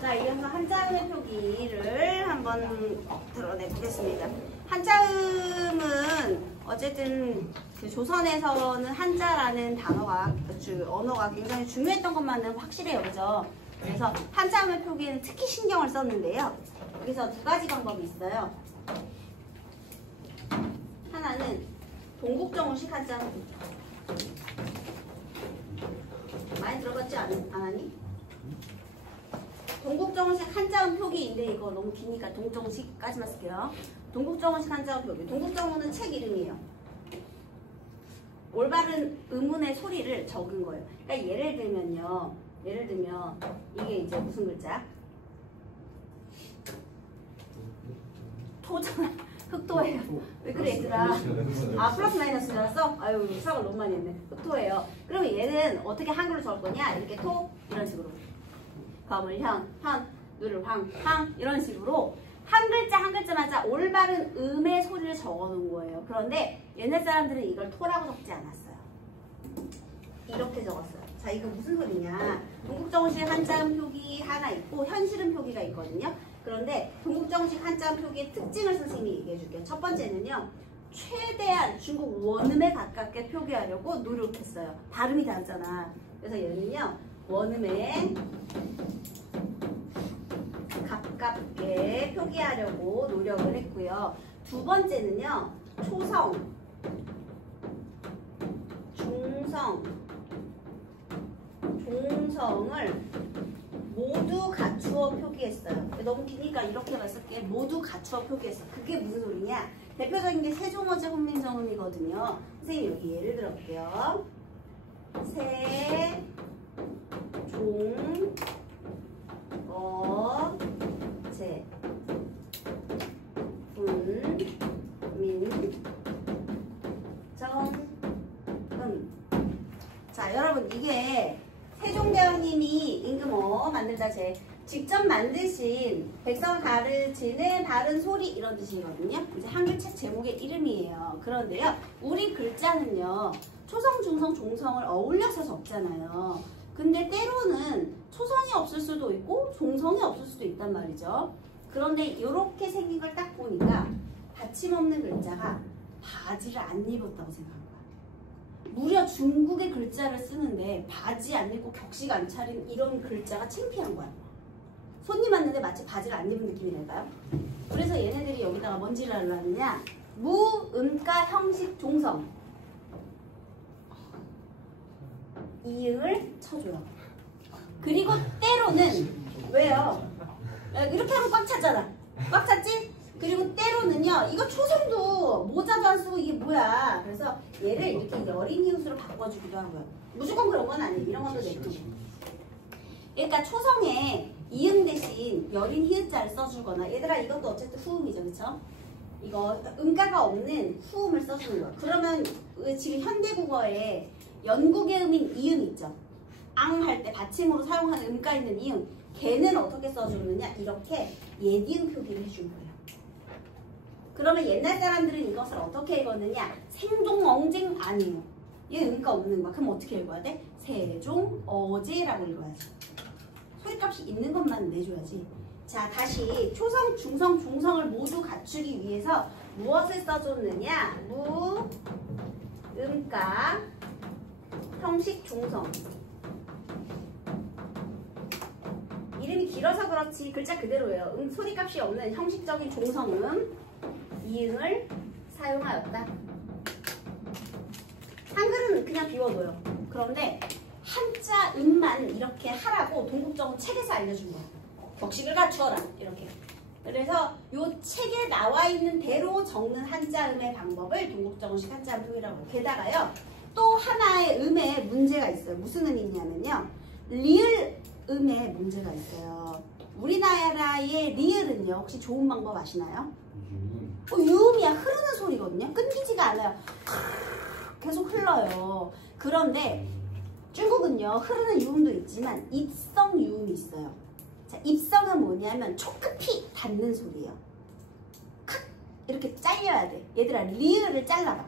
자, 이어서 한자음의 표기를 한번 드러내 보겠습니다. 한자음은 어쨌든 그 조선에서는 한자라는 단어가, 언어가 굉장히 중요했던 것만은 확실해요. 그죠? 그래서 한자음의 표기에는 특히 신경을 썼는데요. 여기서 두 가지 방법이 있어요. 하나는 동국정우식 한자음. 많이 들어봤지 않았니? 동국정우식 한자음 표기인데 이거 너무 기니까 동국정우식까지만 쓸게요. 동국정우식 한자음 표기. 동국정우는 책 이름이에요. 올바른 음운의 소리를 적은 거예요. 그러니까 예를 들면 이게 이제 무슨 글자? 토잖아. 흑토예요. 왜 그래 얘들아? 아, 플러스 마이너스 알았어? 아유, 수학을 너무 많이 했네. 흑토예요. 그러면 얘는 어떻게 한글로 적을 거냐? 이렇게 토 이런 식으로. 검을 현, 누를 황 이런 식으로 한 글자 한 글자마다 올바른 음의 소리를 적어놓은 거예요. 그런데 옛날 사람들은 이걸 토라고 적지 않았어요. 이렇게 적었어요. 자, 이거 무슨 소리냐? 동국정우식 한자음 표기 하나 있고 현실음 표기가 있거든요. 그런데 동국정우식 한자음 표기의 특징을 선생님이 얘기해 줄게요. 첫 번째는요. 최대한 중국 원음에 가깝게 표기하려고 노력했어요. 발음이 다르잖아. 그래서 얘는요. 원음에 가깝게 표기하려고 노력을 했고요. 두 번째는요. 초성, 중성, 종성을 모두 갖추어 표기했어요. 너무 기니까 이렇게만 쓸게. 모두 갖추어 표기했어. 그게 무슨 소리냐? 대표적인 게 세종어제 훈민정음이거든요. 선생님 여기 예를 들어볼게요. 세, 종, 제, 분, 민, 정, 자, 여러분 이게 세종대왕님이 임금어 만들다 제 직접 만드신 백성을 가르치는 바른 소리 이런 뜻이거든요. 이제 한글 책 제목의 이름이에요. 그런데요, 우리 글자는요 초성, 중성, 종성을 어울려서 적잖아요. 근데 때로는 초성이 없을 수도 있고 종성이 없을 수도 있단 말이죠. 그런데 이렇게 생긴 걸 딱 보니까 받침 없는 글자가 바지를 안 입었다고 생각합니다. 무려 중국의 글자를 쓰는데 바지 안 입고 격식 안 차린 이런 글자가 창피한 거야. 손님 왔는데 마치 바지를 안 입은 느낌이 날까요? 그래서 얘네들이 여기다가 뭔지를 하느냐? 무, 음가, 형식, 종성 이응을 쳐줘요. 그리고 때로는 왜요? 이렇게 하면 꽉 찼잖아. 꽉 찼지? 그리고 때로는요, 이거 초성도 모자도 안 쓰고 이게 뭐야. 그래서 얘를 이렇게 이제 어린 이웃으로 바꿔주기도 하고요. 무조건 그런 건 아니에요. 이런 것도 내두고. 그러니까 초성에 이응 대신 여린 히읗자를 써주거나, 얘들아 이것도 어쨌든 후음이죠. 그쵸? 이거 음가가 없는 후음을 써주는 거야. 그러면 지금 현대국어에 연국의 음인 이응 있죠? 앙 할 때 받침으로 사용하는 음가 있는 이응. 걔는 어떻게 써주느냐? 이렇게 예디응 표기를 해준 거예요. 그러면 옛날 사람들은 이것을 어떻게 읽었느냐? 생종엉쟁 아니에요. 얘 음가 없는 거야. 그럼 어떻게 읽어야 돼? 세종어제라고 읽어야지. 소리값이 있는 것만 내줘야지. 자, 다시 초성, 중성, 종성을 모두 갖추기 위해서 무엇을 써줬느냐? 무, 음가, 형식, 종성. 이름이 길어서 그렇지 글자 그대로예요. 소리값이 없는 형식적인 종성음 이응을 사용하였다. 한글은 그냥 비워둬요. 그런데 한자 음만 이렇게 하라고 동국정우 책에서 알려준 거야. 격식을 갖추어라 이렇게. 그래서 이 책에 나와 있는 대로 적는 한자음의 방법을 동국정우식 한자음 표기라고 해요. 게다가요 또 하나의 음에 문제가 있어요. 무슨 음이 있냐면요, 리을 음에 문제가 있어요. 우리나라의 리을은요 혹시 좋은 방법 아시나요? 유음이야. 흐르는 소리거든요. 끊기지가 않아요. 계속 흘러요. 그런데 중국은요 흐르는 유음도 있지만 입성 유음이 있어요. 자, 입성은 뭐냐면 촉끝이 닿는 소리예요. 칵 이렇게 잘려야 돼. 얘들아 리을을 잘라봐.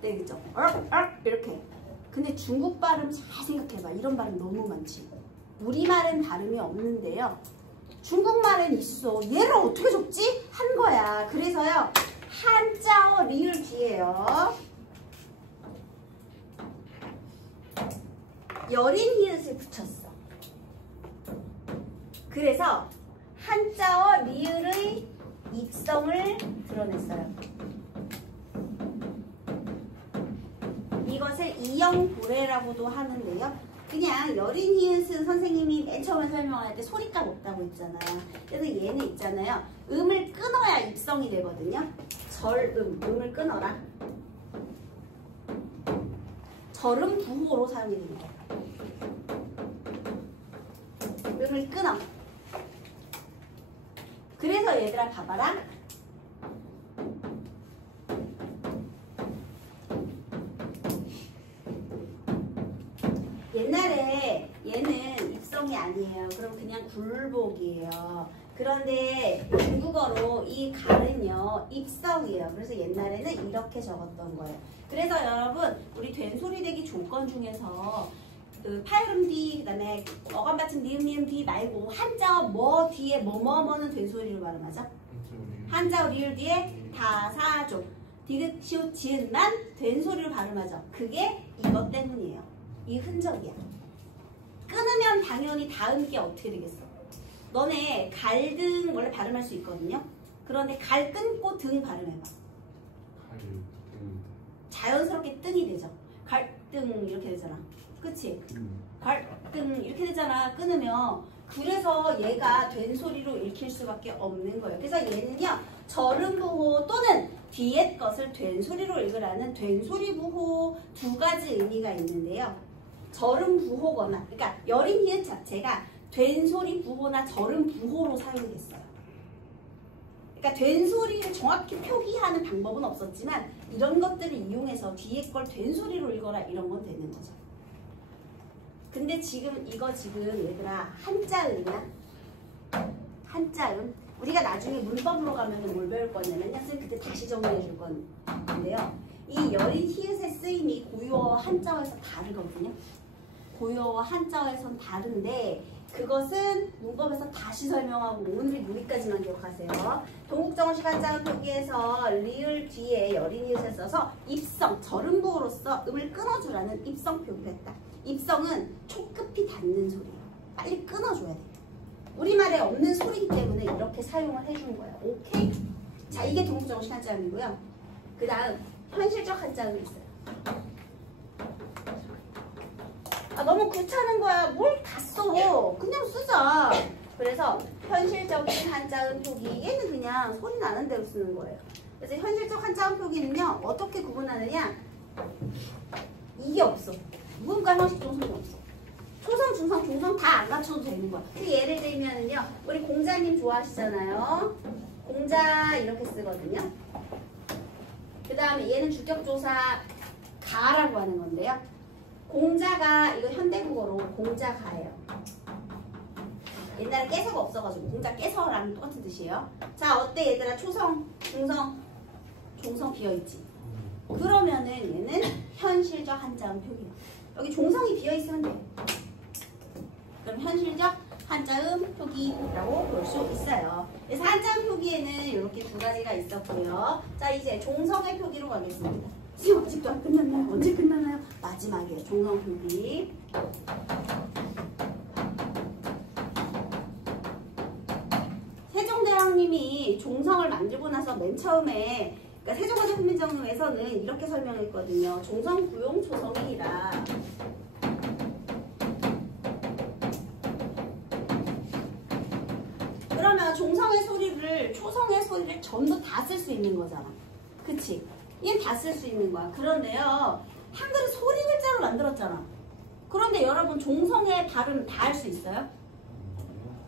네, 그죠? 이렇게. 근데 중국 발음 잘 생각해봐. 이런 발음 너무 많지. 우리말은 발음이 없는데요. 중국말엔 있어. 얘를 어떻게 적지? 한 거야. 그래서요. 한자어 리을 뒤에요. 여린 히읗을 붙였어. 그래서 한자어 리을의 입성을 드러냈어요. 이것을 이영고래라고도 하는데요. 그냥 여린 히읗은 선생님이 맨 처음에 설명할 때 소리값 없다고 했잖아요. 그래서 얘는 있잖아요. 음을 끊어야 입성이 되거든요. 음을 끊어라. 절음 부호로 사용이 됩니다. 음을 끊어. 그래서 얘들아 봐봐라. 옛날에 얘는 입성이 아니에요. 그럼 그냥 굴복이에요. 그런데 중국어로 이 갈은요 입성이에요. 그래서 옛날에는 이렇게 적었던 거예요. 그래서 여러분 우리 된소리되기 조건 중에서 그 파열음 뒤 그다음에 어감 받침 니은 니은 뒤 말고 한자어 뭐 뒤에 뭐뭐뭐는 된소리로 발음하죠. 한자어 리을 뒤에 다사조 디귿 시옷 지읒만 된소리로 발음하죠. 그게 이것 때문이에요. 이 흔적이야. 끊으면 당연히 다음 게 어떻게 되겠어? 너네 갈등 원래 발음할 수 있거든요. 그런데 갈 끊고 등 발음해봐. 자연스럽게 뜬이 되죠. 갈등 이렇게 되잖아. 그치? 갈등 이렇게 되잖아. 끊으면. 그래서 얘가 된소리로 읽힐 수밖에 없는 거예요. 그래서 얘는요. 절음부호 또는 뒤에 것을 된소리로 읽으라는 된소리부호 두 가지 의미가 있는데요. 절음부호거나 그러니까 여린 히읗 자체가 된소리부호나 절음부호로 사용됐어요. 그러니까 된소리를 정확히 표기하는 방법은 없었지만 이런 것들을 이용해서 뒤에 걸 된소리로 읽어라 이런 건 되는 거죠. 근데 지금 이거 지금 얘들아 한자음이야. 한자음. 우리가 나중에 문법으로 가면 뭘 배울 거냐면 선생님 그때 다시 정리해 줄 건데요. 이 여린 히읗의 쓰임이 고유어와 한자어에서 다르거든요. 고유어와 한자어에선 다른데 그것은 문법에서 다시 설명하고 오늘의 여기까지만 기억하세요. 동국정어식 한자음 표기에서 리을 뒤에 여린 히읗을 써서 입성, 절음부호로서 음을 끊어주라는 입성 표기를 했다. 입성은 촉급히 닿는 소리예요. 빨리 끊어줘야 돼요. 우리말에 없는 소리이기 때문에 이렇게 사용을 해준 거예요. 오케이? 자, 이게 동국정어식 한자음이고요. 그 다음 현실적 한자음이 있어요. 아, 너무 귀찮은 거야. 뭘 다 써. 그냥 쓰자. 그래서 현실적인 한자음 표기 얘는 그냥 소리 나는 대로 쓰는 거예요. 그래서 현실적 한자음 표기는요. 어떻게 구분하느냐. 이게 없어. 무음과 형식 종성이 없어. 초성, 중성, 중성 다 안 갖춰도 되는 거야. 그 예를 들면은요. 우리 공자님 좋아하시잖아요. 공자 이렇게 쓰거든요. 그 다음에 얘는 주격조사 가라고 하는 건데요. 공자가 이거 현대국어로 공자가예요. 옛날에 깨서가 없어가지고 공자 깨서랑 똑같은 뜻이에요. 자 어때 얘들아 초성, 중성, 종성 비어있지? 그러면은 얘는 현실적 한자음 표기야. 여기 종성이 비어있으면 돼. 그럼 현실적 한자음 표기라고 볼 수 있어요. 그래서 한자음 표기에는 이렇게 두 가지가 있었고요. 자 이제 종성의 표기로 가겠습니다. 지금 아직도 안 끝났나요? 언제 끝나나요? 마지막이에요. 종성 표기. 세종대왕님이 종성을 만들고 나서 맨 처음에 그러니까 세종거제 훈민정음에서는 이렇게 설명했거든요. 종성 구용 초성이라. 그러면 종성의 소리를 초성의 소리를 전부 다 쓸 수 있는 거잖아. 그치? 얘는 다 쓸 수 있는 거야. 그런데요. 한글은 소리 글자로 만들었잖아. 그런데 여러분 종성의 발음 다 할 수 있어요?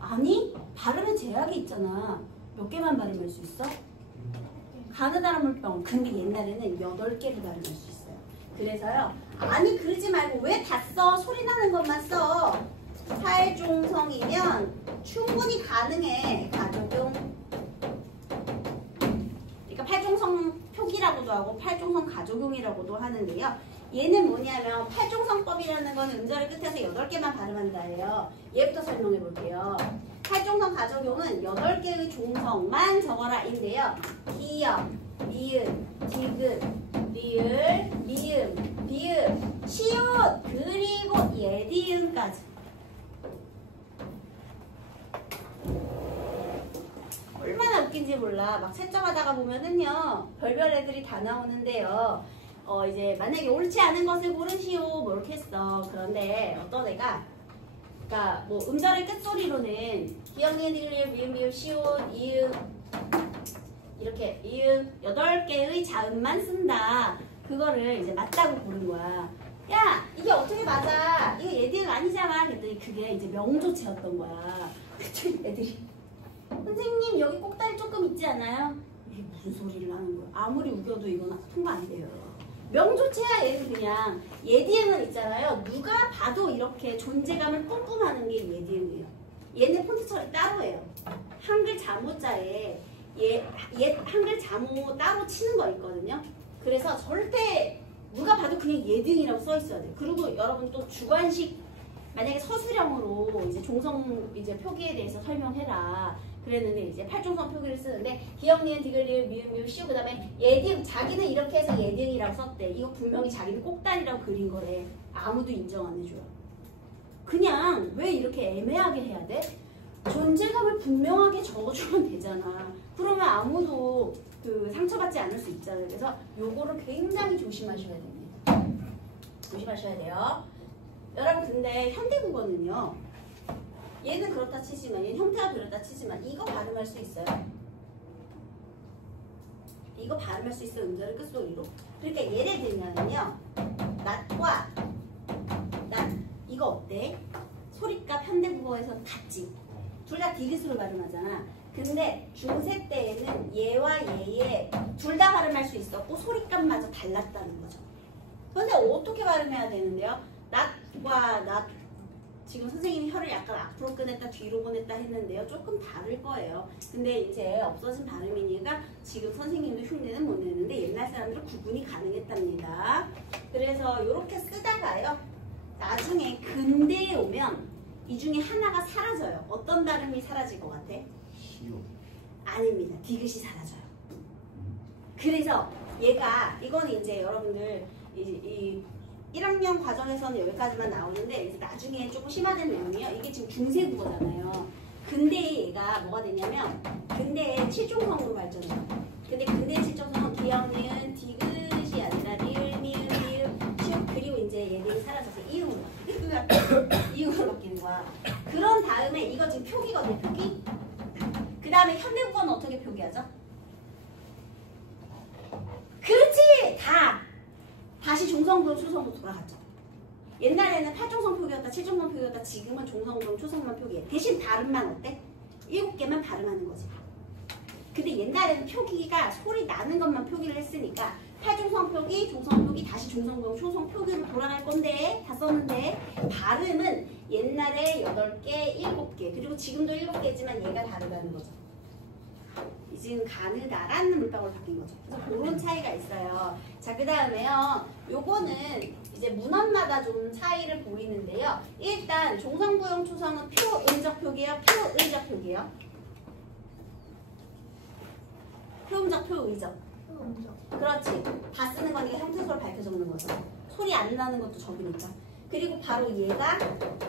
아니 발음에 제약이 있잖아. 몇 개만 발음할 수 있어? 가느다란 물병. 근데 옛날에는 8개를 발음할 수 있어요. 그래서요. 아니 그러지 말고 왜 다 써? 소리 나는 것만 써. 팔종성이면 충분히 가능해. 가족용. 그러니까 팔종성 표기라고도 하고 팔종성 가족용이라고도 하는데요. 얘는 뭐냐면 팔종성법이라는 거는 음절의 끝에서 8개만 발음한다예요. 얘부터 설명해 볼게요. 팔종성 가정용은 8개의 종성만 적어라인데요. 기역, 미음, 디귿, 리을, 미음, 비음, 시옷, 그리고 예디음까지. 얼마나 웃긴지 몰라. 막 채점하다가 보면은요, 별별 애들이 다 나오는데요. 이제 만약에 옳지 않은 것을 고르시오 뭐 이렇게 했어. 그런데 어떤 애가 그러니까 뭐 음절의 끝소리로는 기역, 니은, 디귿, 미음, 비음, 시옷, 이음 이렇게 이음 8개의 자음만 쓴다. 그거를 이제 맞다고 고른 거야. 야, 이게 어떻게 맞아? 이거 예디음 아니잖아. 그랬더니 그게 이제 명조체였던 거야. 그랬더니 애들이 선생님 여기 꼭다리 조금 있지 않아요? 이게 무슨 소리를 하는 거야? 아무리 우겨도 이건 통과 안 돼요. 명조체야. 얘는 그냥 예디음은 있잖아요. 누가 봐도 이렇게 존재감을 뿜뿜하는 게 예디음이에요. 얘네 폰트 처리 따로예요. 한글 자모자에 한글 자모 따로 치는 거 있거든요. 그래서 절대 누가 봐도 그냥 예딩이라고 써 있어야 돼요. 그리고 여러분 또 주관식 만약에 서술형으로 이제 종성 이제 표기에 대해서 설명해라. 그랬는데 이제 팔종성 표기를 쓰는데 기역, 니은, 디귿, 리을, 미음, 미음, 시우 그다음에 예딩 자기는 이렇게 해서 예딩이라고 썼대. 이거 분명히 자기는 꼭다리라고 그린 거래. 아무도 인정 안 해줘요. 그냥 왜 이렇게 애매하게 해야 돼? 존재감을 분명하게 적어주면 되잖아. 그러면 아무도 그 상처받지 않을 수 있잖아요. 그래서 요거를 굉장히 조심하셔야 됩니다. 조심하셔야 돼요. 여러분 근데 현대국어는요. 얘는 그렇다 치지만 얘는 형태가 그렇다 치지만 이거 발음할 수 있어요. 이거 발음할 수 있어요. 음절의 끝소리로. 그러니까 예를 들면요. 낫과 낫 이거 어때? 소리값 현대국어에서 같지? 둘 다 디귿으로 발음하잖아. 근데 중세 때에는 얘와 얘의 둘 다 발음할 수 있었고 소리값마저 달랐다는 거죠. 근데 어떻게 발음해야 되는데요? 낫과 낫 지금 선생님이 혀를 약간 앞으로 꺼냈다 뒤로 보냈다 했는데요. 조금 다를 거예요. 근데 이제 없어진 발음이니까 지금 선생님도 흉내는 못 내는데 옛날 사람들은 구분이 가능했답니다. 그래서 이렇게 쓰다가요. 나중에 근대에 오면 이 중에 하나가 사라져요. 어떤 발음이 사라질 것 같아? 시오. 아닙니다. 디귿이 사라져요. 그래서 얘가 이거는 이제 여러분들 이 1학년 과정에서는 여기까지만 나오는데 이제 나중에 조금 심화된 내용이요. 이게 지금 중세국어잖아요. 근대에 얘가 뭐가 되냐면 근대에 7종성으로 발전해요. 근데 근대의 7종성은 기역, 니은, 디귿이 아니라 리을, 미음, 리을, 시옷 그리고 이제 얘들이 사라져서 이음으로 이음으로 바뀌는 거야. 그런 다음에 이거 지금 표기거든요. 표기. 그 다음에 현대국어는 어떻게 표기하죠? 그렇지! 다시 종성부로 초성부로 돌아갔죠. 옛날에는 8종성 표기였다, 7종성 표기였다, 지금은 종성부로 초성만 표기해. 대신 발음만 어때? 7개만 발음하는 거지. 근데 옛날에는 표기가 소리 나는 것만 표기를 했으니까 8종성 표기, 종성 표기, 다시 종성부로 초성 표기로 돌아갈 건데 다 썼는데 발음은 옛날에 8개, 7개 그리고 지금도 7개지만 얘가 다르다는 거죠. 지금 가느다라는 물방울로 바뀐 거죠. 그래서 그런 차이가 있어요. 자, 그 다음에요. 요거는 이제 문헌마다 좀 차이를 보이는데요. 일단 종성부용 초성은 표음적 표기예요. 표의적 표기예요. 표음적, 표의적. 그렇지. 다 쓰는 거니까 형태소를 밝혀 적는 거죠. 소리 안 나는 것도 적으니까. 그리고 바로 얘가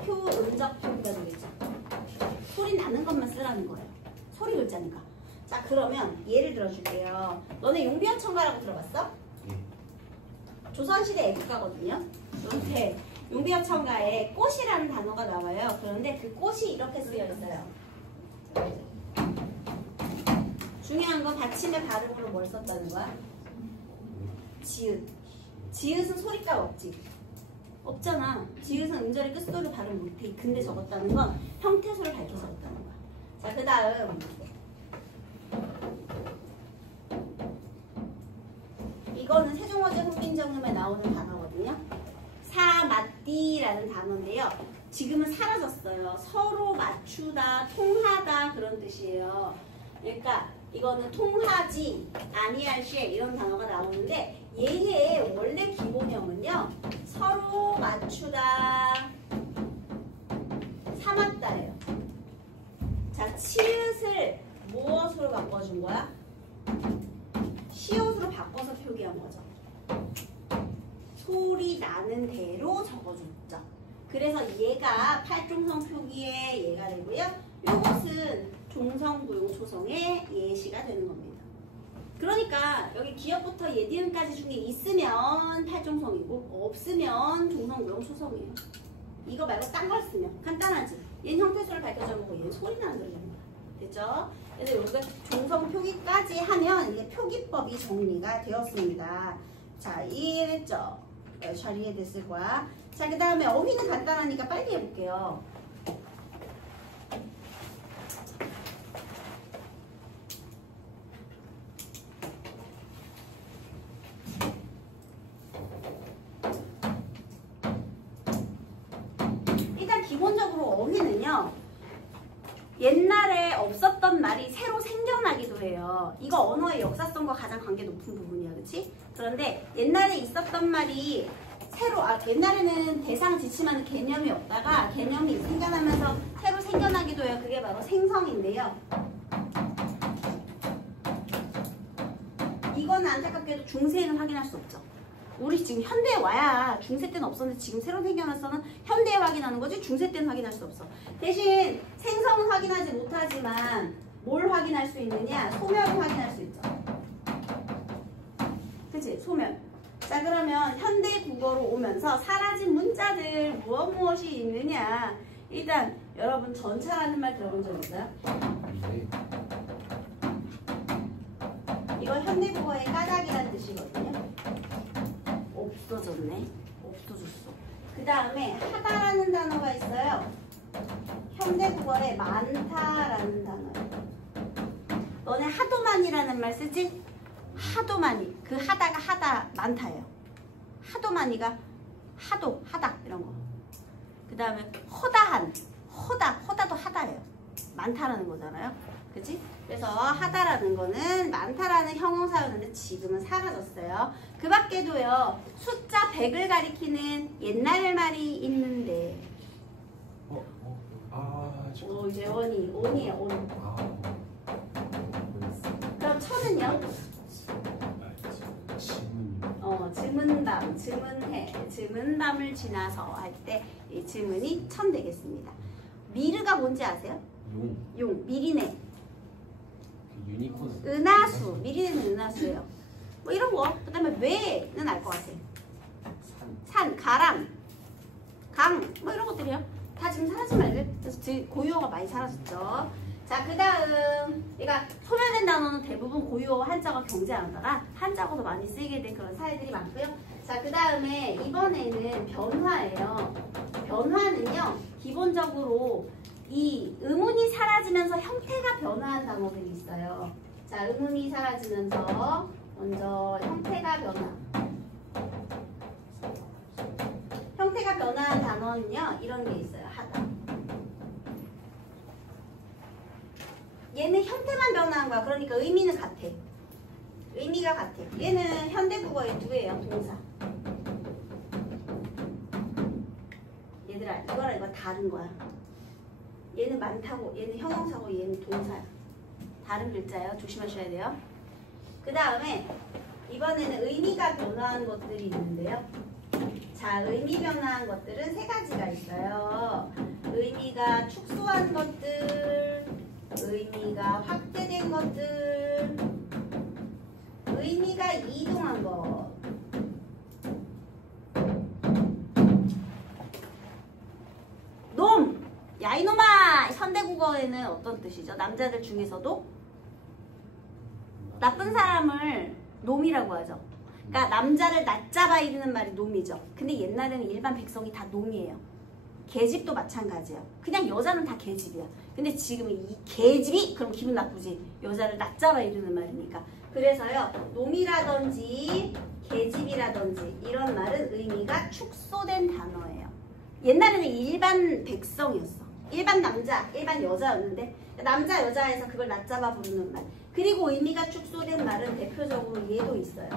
표음적 표기가 되겠죠. 소리 나는 것만 쓰라는 거예요. 소리 글자니까. 자, 그러면 예를 들어줄게요. 너네 용비어천가라고 들어봤어? 네. 조선시대 애국가거든요. 그런데 용비어천가에 꽃이라는 단어가 나와요. 그런데 그 꽃이 이렇게 쓰여 있어요. 중요한 건 받침의 발음으로 뭘 썼다는 거야? 지읒. 지읒은 소리값 없지. 없잖아. 지읒은 음절의 끝소리로 발음 못해. 근데 적었다는 건 형태소를 밝혀 적었다는 거야. 자, 그 다음 이거는 세종어제 훈민정음에 나오는 단어거든요. 사맞디라는 단어인데요. 지금은 사라졌어요. 서로 맞추다, 통하다 그런 뜻이에요. 그러니까 이거는 통하지, 아니할시 이런 단어가 나오는데 얘의 원래 기본형은요. 서로 맞추다, 삼았다예요. 자, 치읓을 무엇으로 바꿔준 거야? 시옷으로 바꿔서 표기한 거죠. 소리 나는 대로 적어줬죠. 그래서 얘가 팔종성 표기의 얘가 되고요. 요것은 종성부용 초성의 예시가 되는 겁니다. 그러니까 여기 기업부터 예디음까지 중에 있으면 팔종성이고 없으면 종성부용 초성이에요. 이거 말고 딴 걸 쓰면 간단하지. 얘는 형태소를 밝혀줘보고 얘는 소리 나는 대로 되는 거야. 됐죠? 그래서 여기가 종성 표기까지 하면 이게 표기법이 정리가 되었습니다. 자, 이해됐죠? 잘 이해됐을 거야. 자, 그 다음에 어휘는 간단하니까 빨리 해볼게요. 일단 기본적으로 어휘는요. 옛날에 없었던 말이 새로 생겨나기도 해요. 이거 언어의 역사성과 가장 관계 높은 부분이야. 그치? 그런데 옛날에 있었던 말이 새로, 옛날에는 대상 지침하는 개념이 없다가 개념이 생겨나면서 새로 생겨나기도 해요. 그게 바로 생성인데요. 이거는 안타깝게도 중세에는 확인할 수 없죠. 우리 지금 현대에 와야 중세 때는 없었는데 지금 새로 생겨나서는 현대에 확인하는 거지 중세 때는 확인할 수 없어. 대신 생성은 확인하지 못하지만 뭘 확인할 수 있느냐? 소멸은 확인할 수 있죠. 그치? 소멸. 자, 그러면 현대 국어로 오면서 사라진 문자들 무엇이 있느냐? 일단 여러분 전차라는 말 들어본 적 있어요? 네. 이건 현대 국어의 까닭이라는 뜻이거든요. 없어졌네. 없어졌어. 그 다음에 하다라는 단어가 있어요. 현대 국어에 많다라는 단어예요. 너네 하도만이라는 말 쓰지? 하도만이. 그 하다가 하다 많다예요. 하도만이가 하도, 하다 이런 거. 그 다음에 허다한. 허다도 하다예요. 많다라는 거잖아요. 그치? 그래서 하다라는 거는 많다라는 형용사였는데 지금은 사라졌어요. 그 밖에도요. 숫자 100을 가리키는 옛날 말이 있는데 오, 이제 온이에요. 온. 그럼 천은요? 즈문담을 지나서 할 때 이 즈문이 천 되겠습니다. 미르가 뭔지 아세요? 용. 미리네. 유니콘. 은하수. 미리는 은하수예요. 뭐 이런 거. 그 다음에 왜는 알 것 같아요. 산, 가람, 강. 뭐 이런 것들이요. 다 지금 사라진 말들. 그래서 고유어가 많이 사라졌죠. 자, 그 다음. 그러니까 소멸된 단어는 대부분 고유어 한자가 경제하다가 한자어도 많이 쓰이게 된 그런 사례들이 많고요. 자, 그 다음에 이번에는 변화예요. 변화는요. 기본적으로 이 의문이 사라지면서 형태가 변화한 단어들이 있어요. 자, 의문이 사라지면서 먼저 형태가 변화. 형태가 변화한 단어는요. 이런 게 있어요. 하다. 얘는 형태만 변화한 거야. 그러니까 의미는 같아. 의미가 같아. 얘는 현대국어의 두예요. 동사. 얘들아, 이거랑 이거 다른 거야. 얘는 많다고, 얘는 형용사고, 얘는 동사야. 다른 글자예요. 조심하셔야 돼요. 그 다음에 이번에는 의미가 변화한 것들이 있는데요. 자, 의미 변화한 것들은 세 가지가 있어요. 의미가 축소한 것들, 의미가 확대된 것들, 의미가 이동한 것. 놈! 야 이놈아! 현대국어에는 어떤 뜻이죠? 남자들 중에서도 나쁜 사람을 놈이라고 하죠. 그러니까 남자를 낮잡아 이르는 말이 놈이죠. 근데 옛날에는 일반 백성이 다 놈이에요. 계집도 마찬가지예요. 그냥 여자는 다 계집이야. 근데 지금은 이 계집이 그럼 기분 나쁘지. 여자를 낮잡아 이르는 말이니까. 그래서요. 놈이라든지 계집이라든지 이런 말은 의미가 축소된 단어예요. 옛날에는 일반 백성이었어. 일반 남자, 일반 여자였는데 남자, 여자에서 그걸 낮잡아 부르는 말. 그리고 의미가 축소된 말은 대표적으로 얘도 있어요.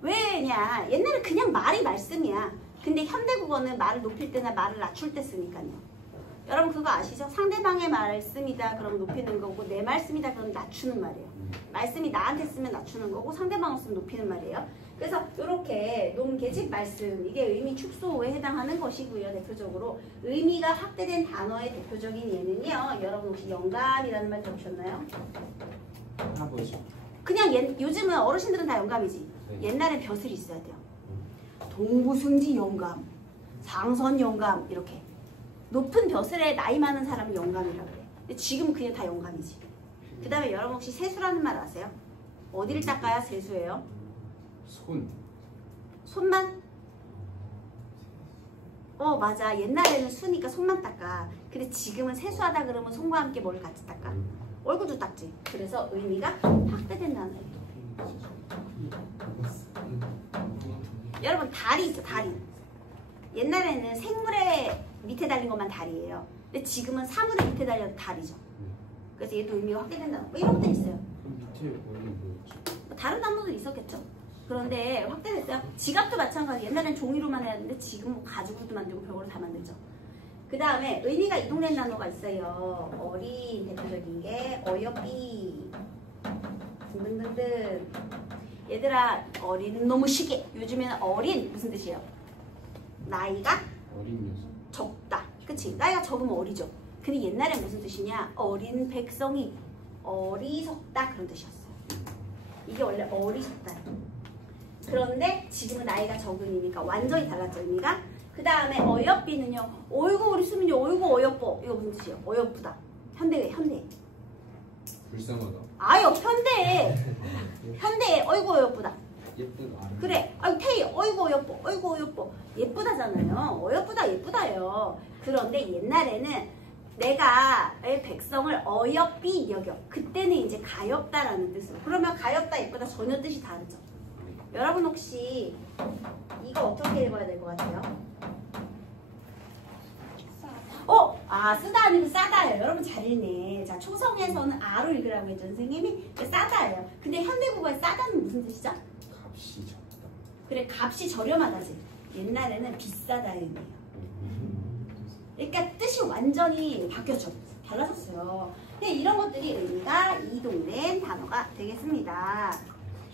왜냐? 옛날에 그냥 말이 말씀이야. 근데 현대국어는 말을 높일 때나 말을 낮출 때 쓰니까요. 여러분 그거 아시죠? 상대방의 말씀이다 그럼 높이는 거고 내 말씀이다 그럼 낮추는 말이에요. 말씀이 나한테 쓰면 낮추는 거고 상대방을 쓰면 높이는 말이에요. 그래서 이렇게 논계집 말씀 이게 의미 축소에 해당하는 것이고요. 대표적으로 의미가 확대된 단어의 대표적인 예는요. 여러분 혹시 영감이라는 말 들어보셨나요? 할아버지. 그냥 요즘은 어르신들은 다 영감이지. 네. 옛날엔 벼슬이 있어야 돼요. 동부승지 영감, 상선 영감 이렇게 높은 벼슬에 나이 많은 사람은 영감이라고 그래. 근데 지금은 그냥 다 영감이지. 그 다음에 여러분 혹시 세수라는 말 아세요? 어디를 닦아야 세수예요? 손. 손만? 맞아. 옛날에는 수니까 손만 닦아. 근데 지금은 세수하다 그러면 손과 함께 뭘 같이 닦아? 얼굴도 닦지. 그래서 의미가 확대된다는 거예요. 여러분 다리 있어. 다리. 옛날에는 생물의 밑에 달린 것만 다리예요. 근데 지금은 사물의 밑에 달려도 다리죠. 그래서 얘도 의미가 확대된다는 거. 이런 것도 있어요. 그럼 밑에 원래는 뭐였지? 다른 단어도 있었겠죠. 그런데 확대됐어요. 지갑도 마찬가지. 옛날엔 종이로만 했는데 지금 뭐 가죽으로도 만들고 벽으로 다 만들죠. 그 다음에 의미가 이동된 단어가 있어요. 어린 대표적인 게 어여삐 등등등등. 얘들아 어린 놈의 시계. 요즘에는 어린 무슨 뜻이에요? 나이가 어린 녀석. 적다. 그치? 나이가 적으면 어리죠. 근데 옛날에 무슨 뜻이냐? 어린 백성이 어리석다 그런 뜻이었어요. 이게 원래 어리석다예요. 그런데 지금은 나이가 적으니까 완전히 달랐죠 의미가. 그 다음에 어여삐는요. 어이구 우리 수민이 어이구 어여뻐. 이거 무슨 뜻이에요? 어여쁘다. 현대에 현대. 불쌍하다. 아유 현대에 현대에 어이구 어여쁘다. 예쁘다. 그래. 아유 태희 어이구 어여뻐. 어이구 어여뻐. 예쁘다잖아요. 어여쁘다 예쁘다요. 그런데 옛날에는 내가 백성을 어여삐 여겨. 그때는 이제 가엾다라는 뜻으로. 그러면 가엾다 예쁘다 전혀 뜻이 다르죠. 여러분 혹시 이거 어떻게 읽어야 될 것 같아요? 쓰다 아니고 싸다예요. 여러분 잘 읽네. 자, 초성에서는 아로 읽으라고 했죠, 선생님이. 싸다예요. 근데 현대국어에 싸다는 무슨 뜻이죠? 값이 적다. 그래, 값이 저렴하다지. 옛날에는 비싸다 의미예요. 그러니까 뜻이 완전히 바뀌었죠. 달라졌어요. 근데 이런 것들이 의미가 이동된 단어가 되겠습니다.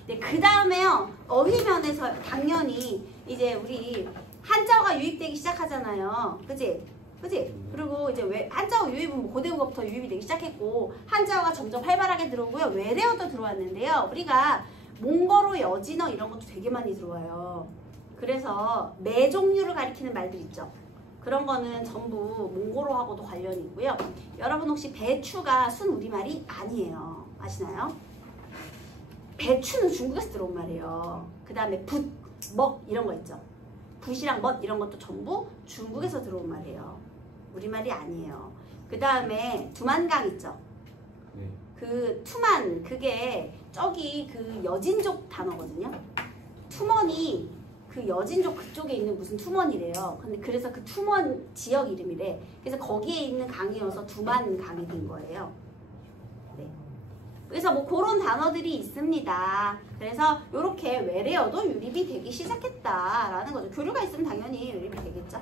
네, 그 다음에요. 어휘면에서 당연히 이제 우리 한자어가 유입되기 시작하잖아요. 그치? 그치? 그리고 이제 왜 한자어 유입은 고대국어부터 유입이 되기 시작했고 한자어가 점점 활발하게 들어오고요. 외래어도 들어왔는데요. 우리가 몽골어, 여진어 이런 것도 되게 많이 들어와요. 그래서 매 종류를 가리키는 말들 있죠. 그런 거는 전부 몽골어하고도 관련이 있고요. 여러분 혹시 배추가 순우리말이 아니에요. 아시나요? 배추는 중국에서 들어온 말이에요. 그 다음에 붓, 먹 이런 거 있죠. 붓이랑 멋 이런 것도 전부 중국에서 들어온 말이에요. 우리말이 아니에요. 그 다음에 두만강 있죠. 네. 그 투만 그게 저기 그 여진족 단어거든요. 투먼이 그 여진족 그쪽에 있는 무슨 투먼이래요. 근데 그래서 그 투먼 지역 이름이래. 그래서 거기에 있는 강이어서 두만강이 된 거예요. 네. 그래서 뭐 그런 단어들이 있습니다. 그래서 이렇게 외래어도 유립이 되기 시작했다라는 거죠. 교류가 있으면 당연히 유립이 되겠죠.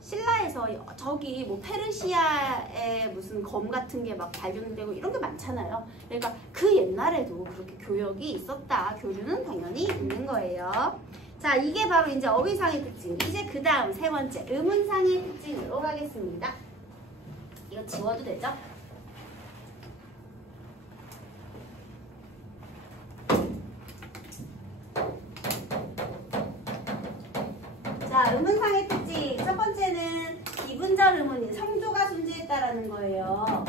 신라에서 저기 뭐 페르시아의 무슨 검 같은 게 막 발견되고 이런 게 많잖아요. 그러니까 그 옛날에도 그렇게 교역이 있었다. 교류는 당연히 있는 거예요. 자, 이게 바로 이제 어휘상의 특징. 이제 그 다음 세 번째 음운상의 특징으로 가겠습니다. 이거 지워도 되죠? 자, 음운상의 특징. 첫 번째는 기분절 음운인 성조가 존재했다라는 거예요.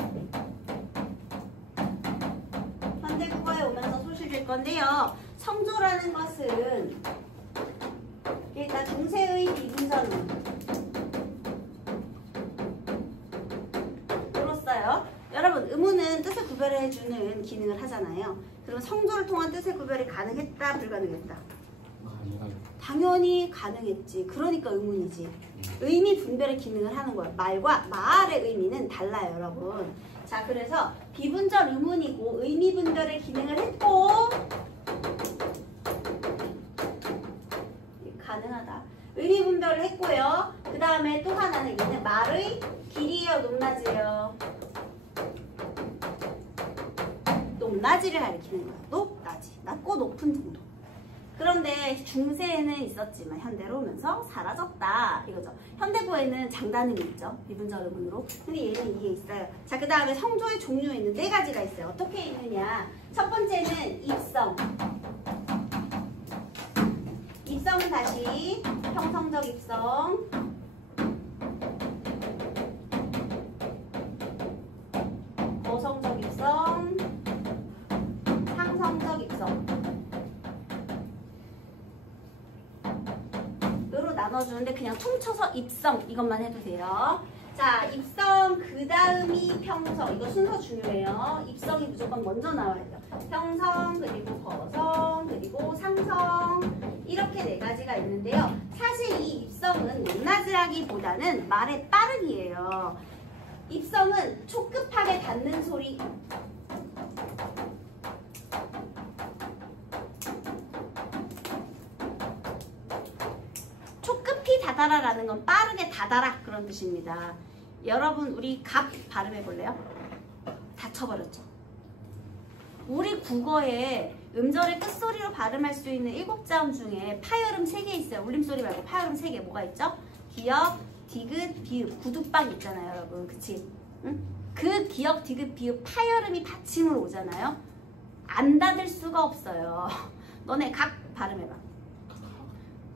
현대국어에 오면서 소실될 건데요. 성조라는 것은 일단 중세의 비분절 음운으로 써요. 여러분, 음운은 뜻을 구별해주는 기능을 하잖아요. 그럼 성조를 통한 뜻의 구별이 가능했다, 불가능했다? 당연히 가능했지. 그러니까 의문이지. 의미 분별의 기능을 하는 거예요. 말과 말의 의미는 달라요, 여러분. 자, 그래서 비분절 의문이고 의미 분별의 기능을 했고 의미 분별을 했고요. 그 다음에 또 하나는 얘는 말의 길이에요, 높낮이에요. 높낮이를 가리키는 거예요. 높낮이. 낮고 높은 정도. 그런데 중세에는 있었지만 현대로 오면서 사라졌다 이거죠. 현대고에는 장단음이 있죠. 미분절음으로. 근데 얘는 이게 있어요. 자, 그 다음에 성조의 종류에는 4가지가 있어요. 어떻게 있느냐. 첫 번째는 입성. 입성은 다시 평성적 입성, 거성적 입성, 상성적 입성 으로 나눠주는데 그냥 통쳐서 입성 이것만 해도 돼요. 자, 입성 그 다음이 평성. 이거 순서 중요해요. 입성이 무조건 먼저 나와야 돼요. 평성, 그리고 거성, 그리고 상성 이렇게 4가지가 있는데요. 사실 이 입성은 높낮이라기보다는 말의 빠르기예요. 입성은 촉급하게 닿는 소리, 촉급히 닫아라라는 건 빠르게 닫아라 그런 뜻입니다. 여러분 우리 갑 발음해 볼래요? 닫혀버렸죠. 우리 국어에 음절의 끝소리로 발음할 수 있는 7자음 중에 파열음 3개 있어요. 울림소리 말고 파열음 3개. 뭐가 있죠? 기역, 디귿, 비읍. 구두방 있잖아요, 여러분. 그치? 응? 그 기역, 디귿, 비읍 파열음이 받침으로 오잖아요. 안 닫을 수가 없어요. 너네 각 발음해봐.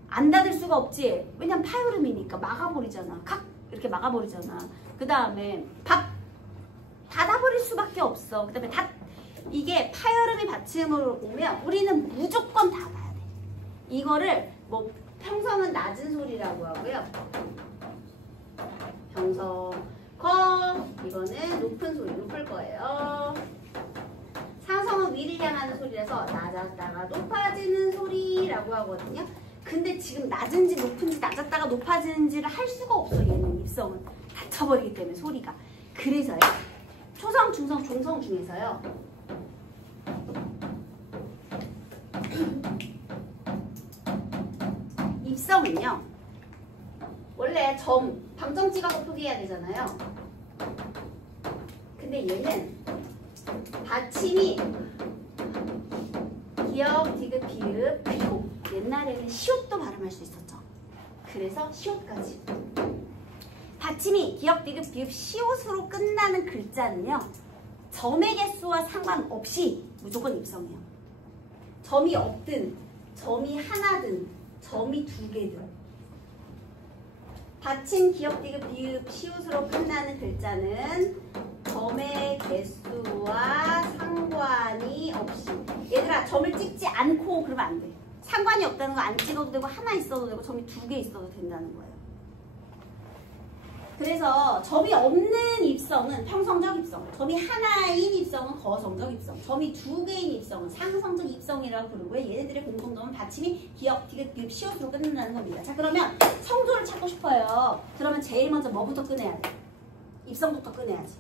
안 닫을 수가 없지. 왜냐면 파열음이니까 막아버리잖아. 각 이렇게 막아버리잖아. 그 다음에 밥 닫아버릴 수밖에 없어. 그 다음에 이게 파열음이 받침으로 오면 우리는 무조건 닫아야 돼. 이거를 뭐 평성은 낮은 소리라고 하고요. 평성 거 이거는 높은 소리 높을 거예요. 상성은 위를 향하는 소리라서 낮았다가 높아지는 소리라고 하거든요. 근데 지금 낮은지 높은지 낮았다가 높아지는지를 할 수가 없어. 얘는 입성은 닫혀버리기 때문에 소리가. 그래서요. 초성, 중성, 종성 중에서요. 입성은요. 원래 방점 찍어서 표기해야 되잖아요. 근데 얘는 받침이 기역, 디귿, 비읍 그리고 옛날에는 시옷도 발음할 수 있었죠. 그래서 시옷까지. 받침이 기역, 디귿, 비읍, 시옷으로 끝나는 글자는요. 점의 개수와 상관없이 무조건 입성이에요. 점이 없든 점이 하나든 점이 2개든 받침, 기역, 디귿, 비읍, 시옷으로 끝나는 글자는 점의 개수와 상관이 없이. 얘들아, 점을 찍지 않고 그러면 안 돼. 상관이 없다는 거 안 찍어도 되고 하나 있어도 되고 점이 2개 있어도 된다는 거예요. 그래서 점이 없는 입성은 평성적 입성, 점이 하나인 입성은 거성적 입성, 점이 2개인 입성은 상성적 입성이라고 부르고요. 얘네들의 공통점은 받침이 기역, 디귿, 비읍, 시옷으로 끝난다는 겁니다. 자, 그러면 성조를 찾고 싶어요. 그러면 제일 먼저 뭐부터 꺼내야 돼? 입성부터 꺼내야지.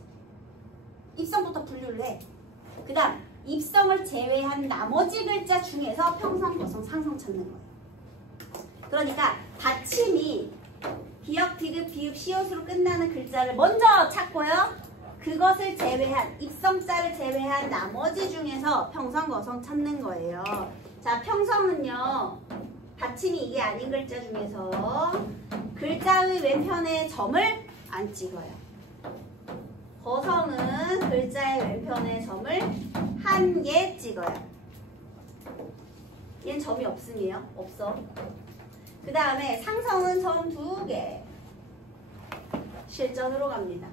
입성부터 분류를 해. 그 다음 입성을 제외한 나머지 글자 중에서 평성, 거성, 상성 찾는 거예요. 그러니까 받침이 기역, 디귿, 비읍, 시옷으로 끝나는 글자를 먼저 찾고요. 그것을 제외한, 입성자를 제외한 나머지 중에서 평성, 거성 찾는 거예요. 자, 평성은요. 받침이 이게 아닌 글자 중에서 글자의 왼편에 점을 안 찍어요. 거성은 글자의 왼편에 점을 1개 찍어요. 얘는 점이 없음이에요. 없어. 그 다음에 상성은 점 2개. 실전으로 갑니다.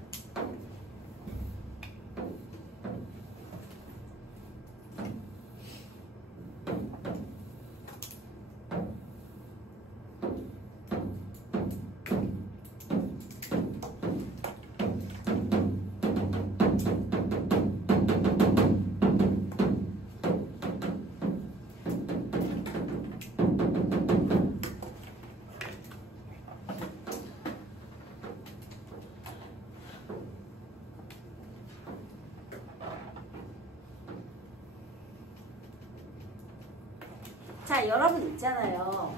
자, 여러분 있잖아요.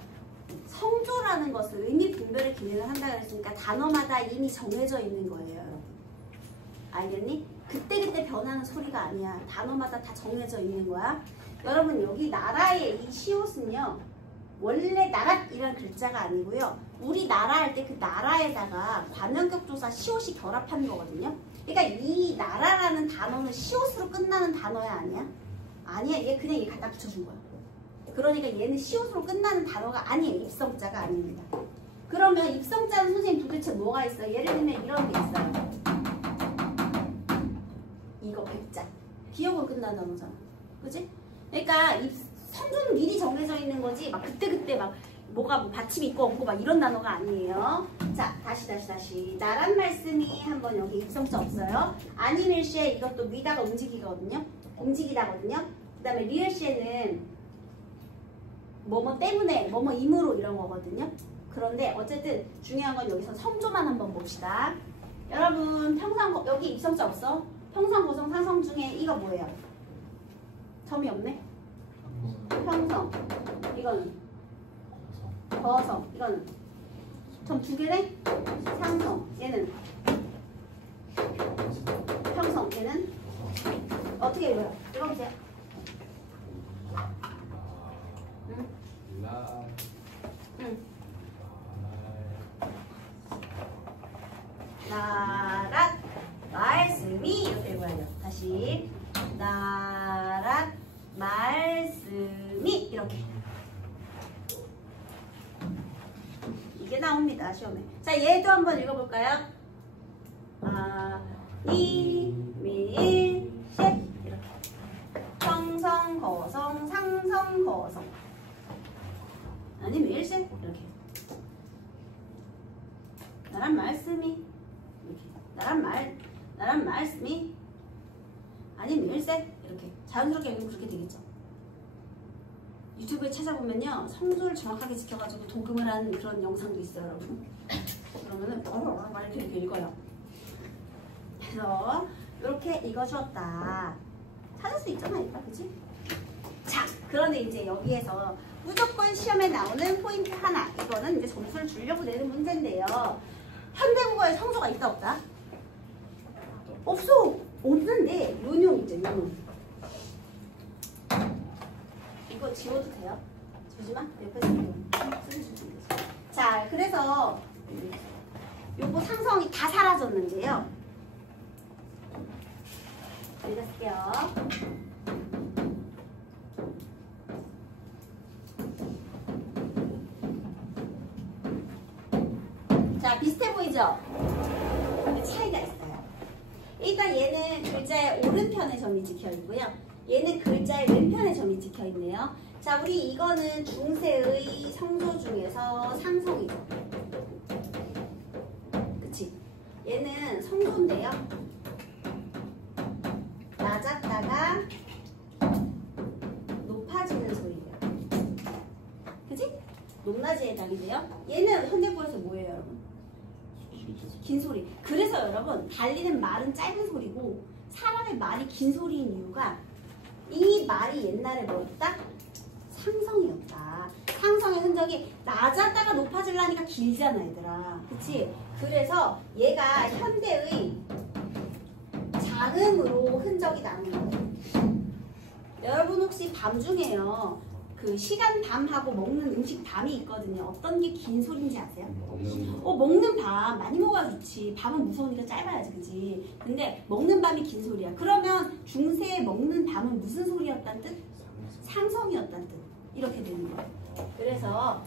성조라는 것은 의미 분별의 기능을 한다 그랬으니까 단어마다 이미 정해져 있는 거예요, 여러분. 알겠니? 그때그때 변하는 소리가 아니야. 단어마다 다 정해져 있는 거야. 여러분, 여기 나라의 이 시옷은요, 원래 나라이란 글자가 아니고요, 우리나라 할 때 그 나라에다가 관형격 조사 시옷이 결합한 거거든요. 그러니까 이 나라라는 단어는 시옷으로 끝나는 단어야, 아니야? 아니야. 얘 그냥 얘 갖다 붙여준 거야. 그러니까 얘는 시옷으로 끝나는 단어가 아니에요. 입성자가 아닙니다. 그러면 입성자는 선생님 도대체 뭐가 있어요? 예를 들면 이런 게 있어요. 이거 백자. 기억으로 끝나는 단어잖아. 그치? 그러니까 성조는 미리 정해져 있는 거지 막 그때그때 막 뭐가 뭐 받침이 있고 없고 막 이런 단어가 아니에요. 자, 다시. 나란 말씀이 한번 여기 입성자 없어요. 아니밀시에 이것도 미다가 움직이다거든요. 그 다음에 리을시에는 뭐뭐 때문에 뭐뭐 임으로 이런 거거든요. 그런데 어쨌든 중요한 건 여기서 성조만 한번 봅시다. 여러분 평상 여기 입성자 없어? 평성, 고성, 상성 중에 이거 뭐예요? 점이 없네? 평성. 이거는 거성. 이거는 점 2개네? 상성. 얘는 평성. 얘는 어떻게 읽어요? 읽어보세요. 응? 응. 나랏 말씀이 이렇게 읽어야 돼요. 다시 나랏 말씀이 이렇게 이게 나옵니다. 시험에. 자, 얘도 한번 읽어볼까요? 이밀셋 이렇게 평성 거성 상성 거성 아니면 일셋 이렇게 나란 말씀이 이렇게 나란 말씀이 아니면 일셋 이렇게 자연스럽게 읽으면 그렇게 되겠죠. 유튜브에 찾아보면요 성조를 정확하게 지켜가지고 도금을 하는 그런 영상도 있어요, 여러분. 그러면은 막 이렇게 읽어요. 그래서 이렇게 읽어주었다. 찾을 수 있잖아, 이거, 그치? 자, 그런데 이제 여기에서 무조건 시험에 나오는 포인트 하나. 이거는 이제 점수를 주려고 내는 문제인데요. 현대국어에 성조가 있다 없다? 없어. 없는데 요놈 있죠, 요놈. 이거 지워도 돼요? 지우지마. 옆에서 쓰면 되지. 자, 그래서 요거 상성이 다 사라졌는데요. 여기다 쓸게요. 자, 비슷해 보이죠? 근데 차이가 있어요. 일단 얘는 글자의 오른편에 점이 찍혀 있고요. 얘는 글자의 왼편에 점이 찍혀 있네요. 자, 우리 이거는 중세의 성조 중에서 상성이죠. 그치? 얘는 성조인데요. 낮았다가 높아지는 소리예요. 그치? 높낮이에 해당인데요. 얘는 현대국어에서 뭐예요, 여러분? 긴 소리. 그래서 여러분 달리는 말은 짧은 소리고 사람의 말이 긴 소리인 이유가 이 말이 옛날에 뭐였다? 상성이었다. 상성의 흔적이 낮았다가 높아지려니까 길잖아, 얘들아. 그치? 그래서 얘가 현대의 장음으로 흔적이 나는 거예요. 여러분 혹시 밤 중에요 그 시간 밤하고 먹는 음식 밤이 있거든요. 어떤 게 긴 소리인지 아세요? 먹는 밤 많이 먹어야 좋지. 밤은 무서우니까 짧아야지, 그치? 근데 먹는 밤이 긴 소리야. 그러면 중세에 먹는 밤은 무슨 소리였단 뜻? 상성이었단 뜻. 이렇게 되는 거예요. 그래서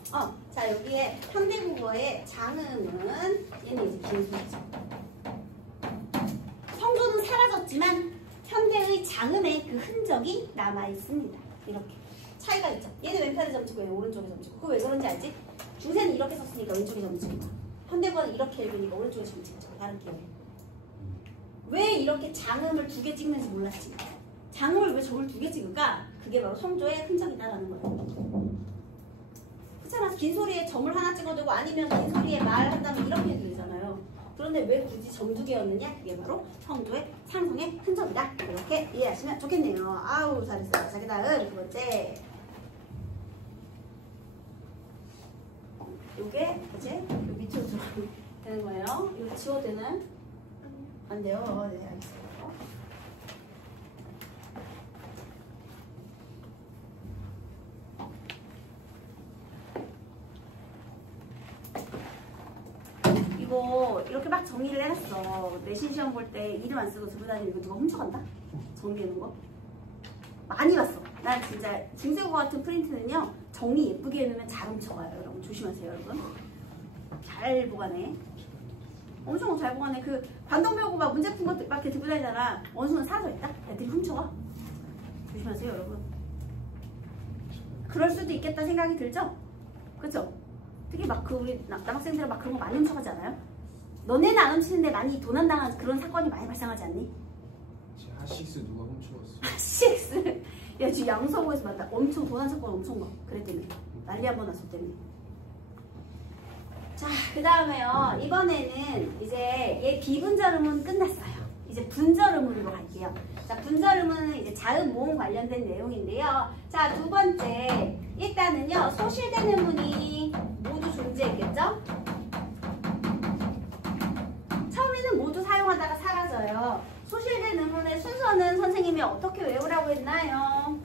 자, 여기에 현대국어의 장음은 얘는 이제 긴 소리죠. 성조는 사라졌지만 현대의 장음의 그 흔적이 남아 있습니다. 이렇게 차이가 있죠. 얘는 왼편에 점 찍고 얘는 오른쪽에 점 찍고. 그거 왜 그런지 알지? 중세는 이렇게 썼으니까 왼쪽에 점 찍고 현대국어는 이렇게 읽으니까 오른쪽에 점 찍죠. 다른 기억에. 왜 이렇게 장음을 2개 찍는지 몰랐지? 장음을 왜 점을 2개 찍을까? 그게 바로 성조의 흔적이다라는 거예요. 그렇잖아. 긴 소리에 점을 하나 찍어두고 아니면 긴 소리에 말 한다면 이렇게 들리잖아요. 그런데 왜 굳이 점 2개였느냐? 그게 바로 성조의 상성의 흔적이다. 이렇게 이해하시면 좋겠네요. 아우, 잘했어요. 자, 그 다음 2번째. 요게 이제 요 밑으로 들어가면 되는 거예요. 이거 지워도 되나요? 안 돼요. 네, 알겠어요. 이거 이렇게 막 정리를 해놨어. 내신 시험 볼 때 이름 안 쓰고 들고 다니는 거 누가 훔쳐간다? 정리하는 거? 많이 봤어. 난 진짜 증세고 같은 프린트는요, 정리 예쁘게 해놓으면 잘 훔쳐가요. 여러분 조심하세요, 여러분. 잘 보관해. 엄청 잘 보관해. 그 반동 배우고 막 문제 푼 것도 막 이렇게 들고 다니잖아. 어느 순간 사라져 있다? 애들이 훔쳐가. 조심하세요, 여러분. 그럴 수도 있겠다 생각이 들죠? 그쵸? 특히 막 그 우리 남학생들은 막 그런 거 많이 훔쳐가지 않아요? 너네는 안 훔치는데 많이 도난당한 그런 사건이 많이 발생하지 않니? 제 하식스 누가 훔쳐갔어? 하식스. 야, 지금 양서구에서 만나 엄청 도난 사건 엄청 막 그랬더니 난리 한번 났었다니. 자, 그 다음에요. 이번에는 이제 얘 비분절음은 끝났어요. 이제 분절음으로 갈게요. 자, 분절음은 이제 자음 모음 관련된 내용인데요. 자, 두 번째. 일단은요, 소실되는 문이 모두 존재했겠죠? 처음에는 모두 사용하다가 사라져요. 소실된 의문의 순서는 선생님이 어떻게 외우라고 했나요?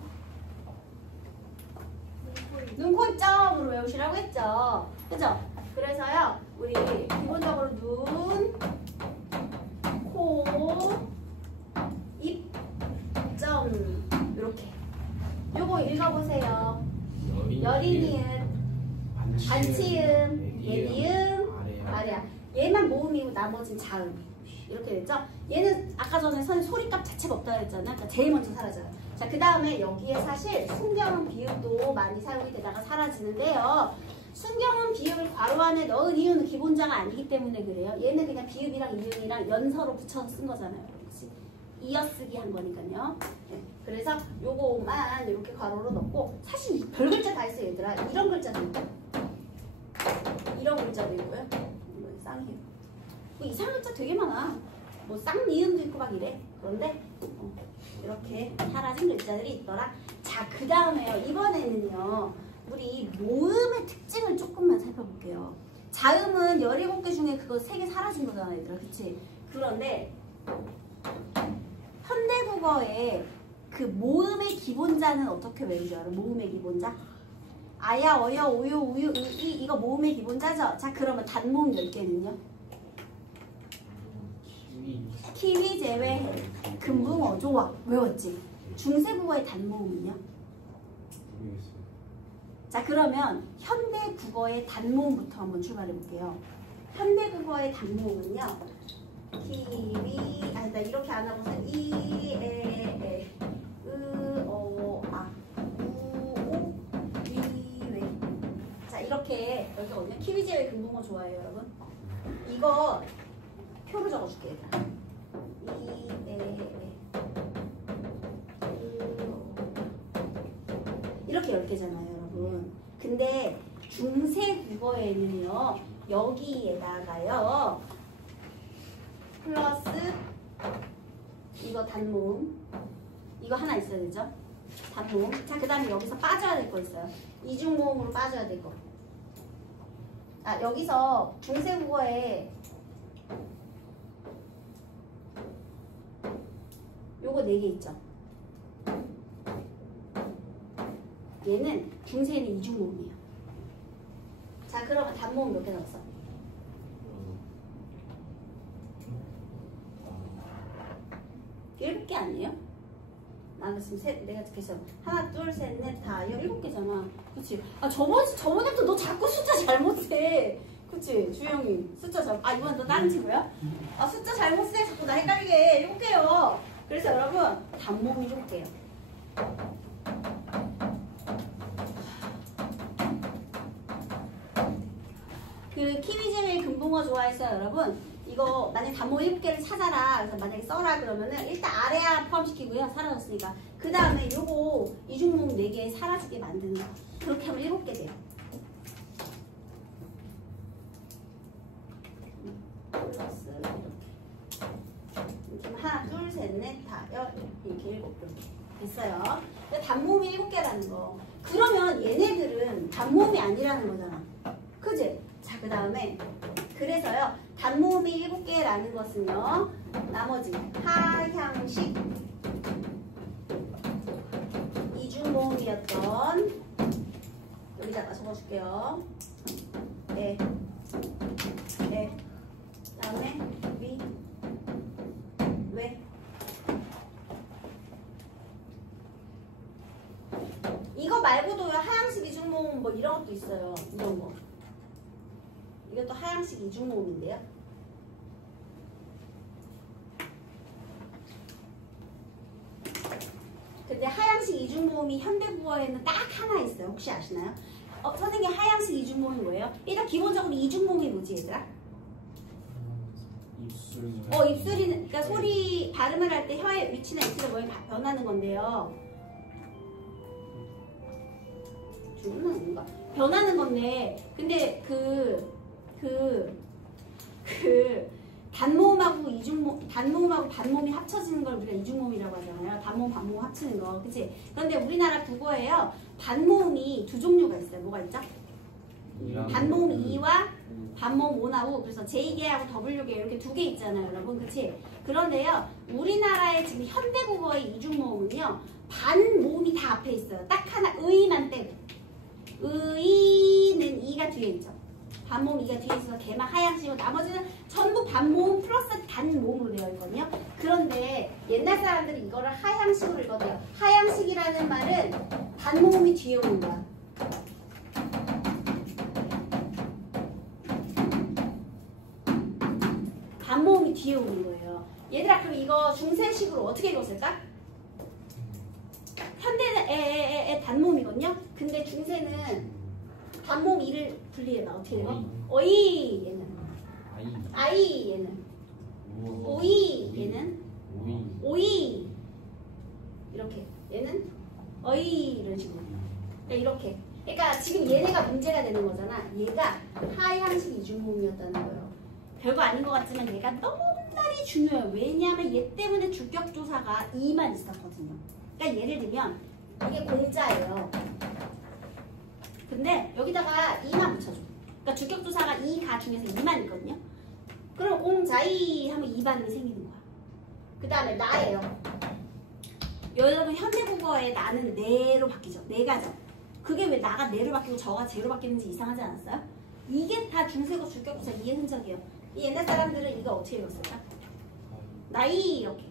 눈, 코, 입점으로 외우시라고 했죠. 그죠? 그래서요, 우리 기본적으로 눈, 코, 입, 점 이렇게. 요거 읽어보세요. 여린이은, 반치음, 예비음, 아래야. 얘만 모음이고 나머지는 자음. 이렇게 됐죠? 얘는 아까 전에 소리값 자체가 없다고 했잖아요. 그러니까 제일 먼저 사라져요. 자, 그 다음에 여기에 사실 순경음 비읍도 많이 사용이 되다가 사라지는데요. 순경음 비읍을 괄호 안에 넣은 이유는 기본자가 아니기 때문에 그래요. 얘는 그냥 비읍이랑 이음이랑 연서로 붙여서 쓴 거잖아요. 그렇지? 이어쓰기 한 거니까요. 네. 그래서 요거만 이렇게 괄호로 넣고, 사실 별 글자 다 있어요, 얘들아. 이런 글자도 있고, 이런 글자도 있고요. 쌍이. 뭐 이상한 글자 되게 많아. 뭐 쌍니음도 있고 막 이래. 그런데 이렇게 사라진 글자들이 있더라. 자, 그 다음에요. 이번에는요, 우리 모음의 특징을 조금만 살펴볼게요. 자음은 17개 중에 그거 3개 사라진 거잖아, 얘들아. 그치? 그런데 현대국어의 그 모음의 기본자는 어떻게 외우지 알아? 모음의 기본자? 아야, 어여, 오요, 우유, 으이, 이거 모음의 기본자죠? 자, 그러면 단모음 10개는요? 키위 제외해. 금붕어 좋아. 외웠지? 중세국어의 단모음은요? 모르겠어요. 자, 그러면 현대국어의 단모음부터 한번 출발해 볼게요. 현대국어의 단모음은요, 키위, 나 이렇게 안 하고서 이, 에, 으, 어, 아, 우, 오, 위, 웨. 자, 이렇게 여기거든요. 키위 제외 금붕어 좋아해요, 여러분? 이거 표로 적어줄게, 얘들아. 이, 이렇게 10개잖아요, 여러분. 근데 중세 국어에는요, 여기에다가요, 플러스 이거 단모음, 이거 하나 있어야 되죠? 단모음. 자, 그 다음에 여기서 빠져야 될 거 있어요. 이중모음으로 빠져야 될 거. 아, 여기서 중세 국어에 요거 4개 있죠? 얘는 중세에는 이중모음이에요. 자, 그러면 단모음 몇 개 넣었어? 7개 아니에요? 나는 지금 내가 계속 하나, 둘, 셋, 넷, 다 7개잖아. 그치? 아, 저번에부터 너 자꾸 숫자 잘못해. 그치? 주영이 숫자 이번엔 너 다른 친구야? 아, 숫자 잘못 세. 자꾸 나 헷갈리게. 7개요. 그래서 여러분, 단모음 7개요. 그 키위제외 금붕어 좋아해서 여러분, 이거 만약에 단모 7개를 찾아라. 그래서 만약에 써라 그러면은 일단 아래야 포함시키고요. 사라졌으니까. 그 다음에 요거 이중모음 4개 사라지게 만드는 거. 그렇게 하면 7개 돼요. 플러스 이렇게 하나, 둘, 셋, 넷, 다, 이렇게 7 이렇게 됐어요. 근데 단모음이 7개라는 거. 그러면 얘네들은 단모음이 아니라는 거잖아. 그지? 그 다음에 그래서요. 단모음이 7개라는 것은요. 나머지 하향식 이중모음이었던 여기다가 적어줄게요. 에, 다음에 위, 왜. 이거 말고도요. 하향식 이중모음 뭐 이런 것도 있어요. 이런 거. 이것도 하향식 이중모음인데요. 근데 하향식 이중모음이 현대국어에는 딱 하나 있어요. 혹시 아시나요? 선생님 하향식 이중모음이 뭐예요? 일단 기본적으로 이중모음이 뭐지 얘들아? 입술. 입술이 그러니까 소리 발음을 할 때 혀의 위치나 입술의 모양이 변하는 건데요. 변하는 건데 근데 단모음하고 반모음이 합쳐지는 걸 우리가 이중모음이라고 하잖아요. 단모음, 반모음 합치는 거, 그치? 그런데 우리나라 국어에요. 반모음이 두 종류가 있어요. 뭐가 있죠? 반모음 2와 반모음 5 나오고 그래서 J계하고 W계 이렇게 두 개 있잖아요, 여러분, 그치? 그런데요, 우리나라의 지금 현대국어의 이중모음은요, 반모음이 다 앞에 있어요. 딱 하나, 의만 빼고. 의는 2가 뒤에 있죠. 반모음 2가 뒤에 있어서 걔만 하향식이고 나머지는 전부 반모음 플러스 단모음으로 되어 있거든요. 그런데 옛날 사람들이 이거를 하향식으로 읽거든요. 하향식이라는 말은 단모음이 뒤에 오는 거야. 단모음이 뒤에 오는 거예요. 얘들아, 그럼 이거 중세식으로 어떻게 읽었을까? 현대는 단모음이거든요. 근데 중세는 단모음 2를 분리해봐. 어떻게 읽어? 어이 얘는 아이 얘는 오이 얘는 오이 이렇게 얘는 어이 이런 식으로. 그러니까 이렇게. 그러니까 지금 얘네가 문제가 되는 거잖아. 얘가 하향식 이중모음이었다는 거예요. 별거 아닌 것 같지만 얘가 너무나리 중요해요. 왜냐하면 얘 때문에 주격조사가 2만 있었거든요. 그러니까 예를 들면 이게 공자예요. 근데 여기다가 2만 붙여줘. 그러니까 주격조사가 2가 중에서 2만 있거든요. 그럼 공자이 하면 2반음이 생기는 거야. 그 다음에 나예요. 여러분 현대국어에 나는 네로 바뀌죠. 네가죠. 그게 왜 나가 네로 바뀌고 저가 제로 바뀌는지 이상하지 않았어요? 이게 다 중세고 주격조사 2의 흔적이에요. 이 옛날 사람들은 이거 어떻게 읽었을까? 나이 이렇게.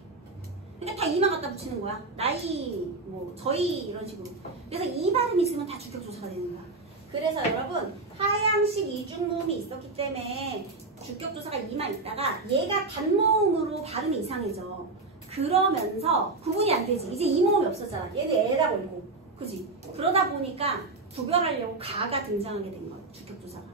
그러니까 다 2만 갖다 붙이는 거야. 나이, 뭐 저희 이런 식으로. 그래서 이 발음이 있으면 다 주격조사가 되는 거야. 그래서 여러분 하향식 이중모음이 있었기 때문에 주격조사가 2만 있다가 얘가 단모음으로 발음이 이상해져. 그러면서 구분이 안 되지. 이제 이 모음이 없었잖아. 얘는 애라고 읽고. 그지? 그러다 보니까 구별하려고 가가 등장하게 된 거야. 주격조사가.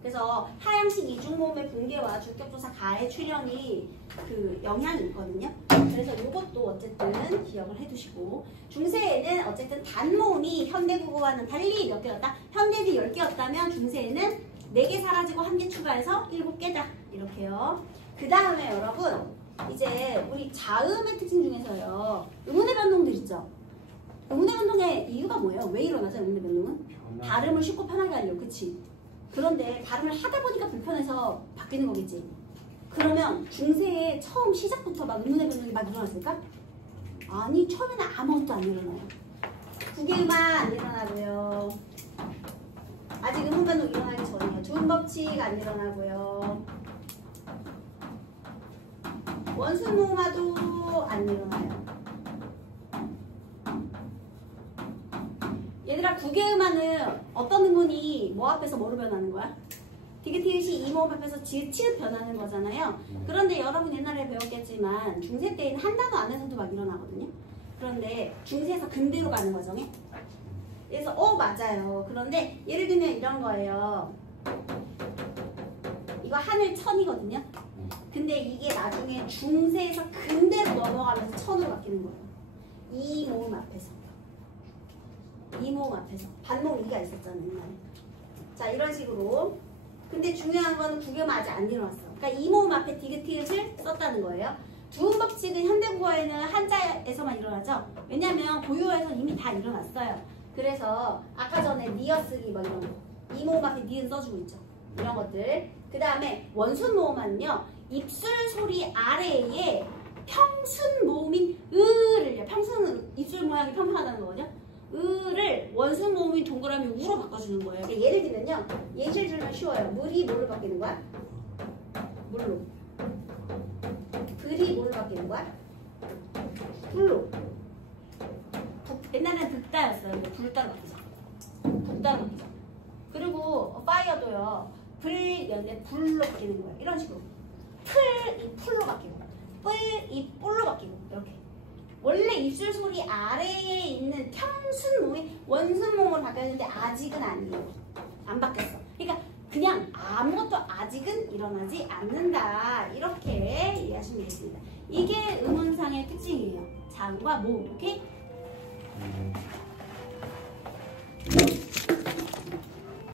그래서 하향식 이중모음의 붕괴와 주격조사 가의 출현이 그 영향이 있거든요. 그래서 이것도 어쨌든 기억을 해두시고 중세에는 어쨌든 단모음이 현대국어와는 달리 몇 개였다? 현대는 10개였다면 중세에는 4개 사라지고 1개 추가해서 7개다. 이렇게요. 그 다음에 여러분 이제 우리 자음의 특징 중에서요. 음운의 변동들 있죠? 음운의 변동의 이유가 뭐예요? 왜 일어나죠? 음운의 변동은? 발음을 쉽고 편하게 하려고. 그치? 그런데 발음을 하다 보니까 불편해서 바뀌는 거겠지. 그러면 중세에 처음 시작부터 막 음운의 변동이 막 일어났을까? 아니, 처음에는 아무것도 안 일어나요. 구개음만 안 일어나고요. 아직 음운 변동 일어나기 전이에요. 두음 법칙 안 일어나고요. 원순 모음화도 안 일어나요. 얘들아, 구개음화는 어떤 음운이 뭐 앞에서 뭐로 변하는 거야? 디귿티읕이 이 모음 앞에서 지읒 변하는 거잖아요. 그런데 여러분 옛날에 배웠겠지만 중세 때에는 한 단어 안에서도 막 일어나거든요. 그런데 중세에서 근대로 가는 과정에 그래서 맞아요. 그런데 예를 들면 이런 거예요. 이거 하늘천이거든요. 근데 이게 나중에 중세에서 근대로 넘어가면서 천으로 바뀌는 거예요. 이 모음 앞에서. 이 모음 앞에서. 반모음 2가 있었잖아요. 옛날에. 자, 이런 식으로. 근데 중요한 건 구개음 아직 안 일어났어. 그러니까 이 모음 앞에 디귿티읕을 썼다는 거예요. 두음 법칙은 현대국어에는 한자에서만 일어나죠. 왜냐면 고유어에서는 이미 다 일어났어요. 그래서 아까 전에 니어쓰기 뭐 이런 거. 이 모음 앞에 니은 써주고 있죠. 이런 것들. 그 다음에 원순 모음은요, 입술 소리 아래에 평순 모음인 으를요. 평순은 입술 모양이 평평하다는 거거든요. 으를 원순 모음인 동그라미 우로 바꿔주는 거예요. 그러니까 예를 들면요, 예시를 들면 쉬워요. 물이 뭐로 바뀌는 거야? 물로. 불이 뭘로 바뀌는 거야? 불로. 옛날에는 불다였어요. 이거 불다로 바뀌죠. 불다로 바뀌죠. 그리고 파이어도요. 불이었는데 불로 바뀌는 거예요. 이런 식으로. 풀이 풀로 바뀌고, 뿔이 뿔로 바뀌고, 이렇게. 원래 입술 소리 아래에 있는 평순 모음이 원순 모음으로 바뀌었는데 아직은 아니에요. 안 바뀌었어. 그러니까 그냥 아무것도 아직은 일어나지 않는다. 이렇게 이해하시면 되겠습니다. 이게 음운상의 특징이에요. 자음과 모음. 오케이?